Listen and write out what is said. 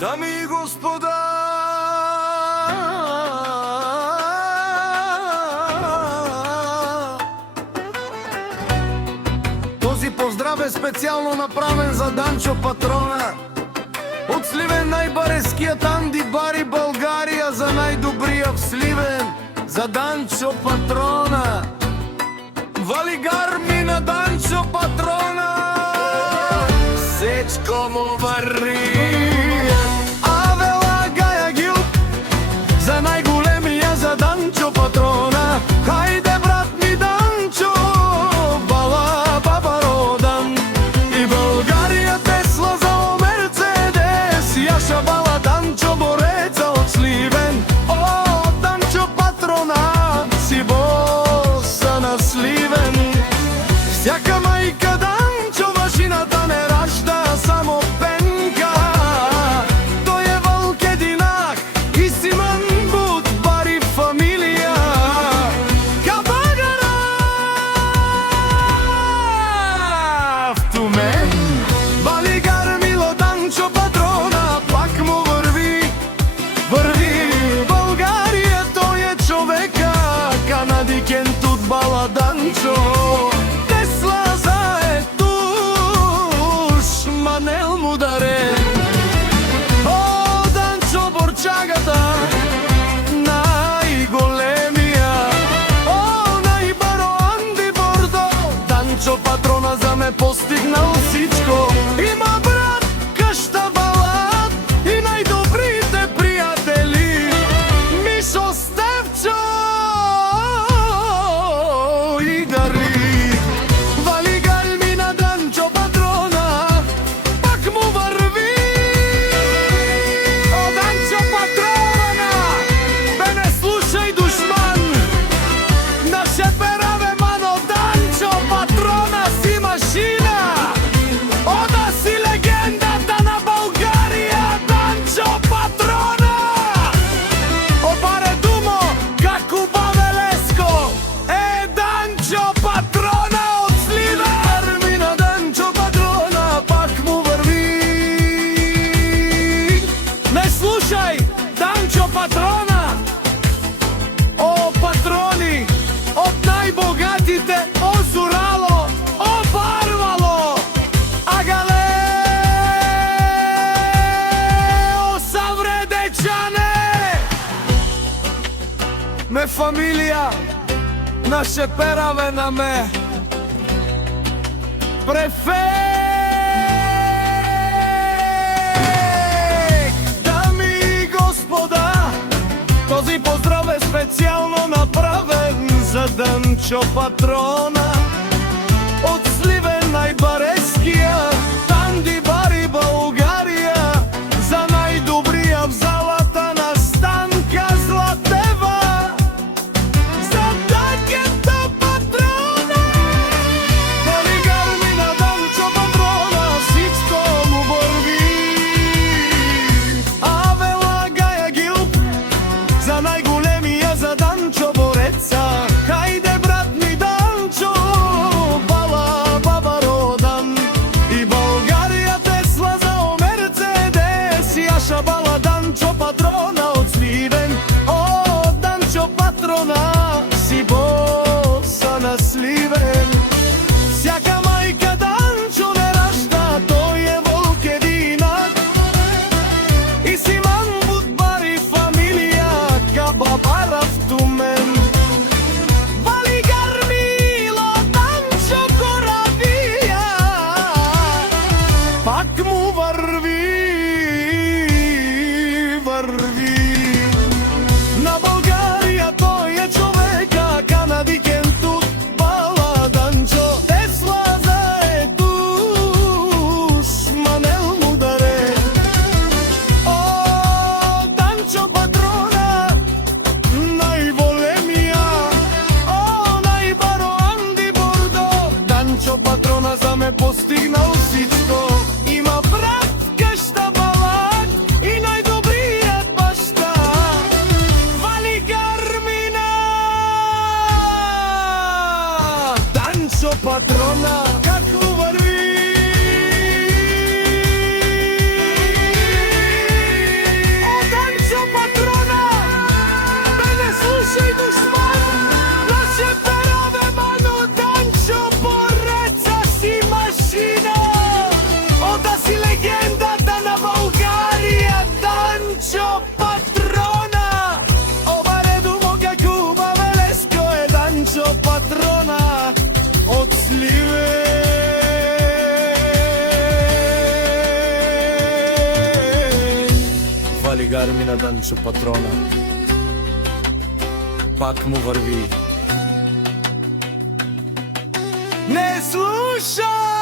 Дами и господа, този поздрав е специално направен за Данчо Патрона. От Сливен най-бареският Анди Бари България, за най-добрия в Сливен, за Данчо Патрона. Вали гарми на Данчо Патрона, сечко му върви. Авела Гая Гил, за най-големия, за Данчо Патрона. Хайде брат ми Данчо, бала баба родан. И България Тесла за Мерцедес, Яша бала Данчо бореца от Сливен. О, Данчо Патрона, си боса на Сливен. Всяка майка Данчо машината не ражда само пенка. Той е вълк единак и Симан Буд Бари фамилия. Кабагара в Тумен. Балигар мило Данчо Патрона, пак му върви, върви. България той е човека, канадикен тут бала Данчо. Манел му даре. О, Данчо Борчагата, най-големия. О, най-баро Анди Бордо, Данчо Патрона за ме постигнал всичко. Има брат, къща, балат и най-добрите приятели. Мишо, Стевчо и Гари. Вали галми на Данчо Патрона, пак му върви. О, Данчо Патрона, бе не слушай душман. Наше пераве мано, Данчо Патрона си машина. О, да си легендата на България, Данчо Патрона. О, баре думо, како бавелеско е Данчо Патрона от Сливен. Арми на Данчо Патрона, пак му върви. Не слушай Данчо Патрона. О, патрони от най-богатите, о, Зурало, о, Барвало, Агале, о, Савредечане. Ме фамилия, наше пераве на ме. Префект! Дами и господа, този поздрав е специално направен за Данчо Патрона. От Сливен най-бареския, Анди Бари България, за най-добрия в залата на Станка Златева, за Данчо Патрона. Вали гарми на Данчо Патрона, всичко му върви. Авела Гая Гил, за най-големия, за Данчо бореца. Хайде брат ми Данчо, Данчо Патрона од Сливен. Вали гарми на Данчо Патрона, пак му върви. Не слушай!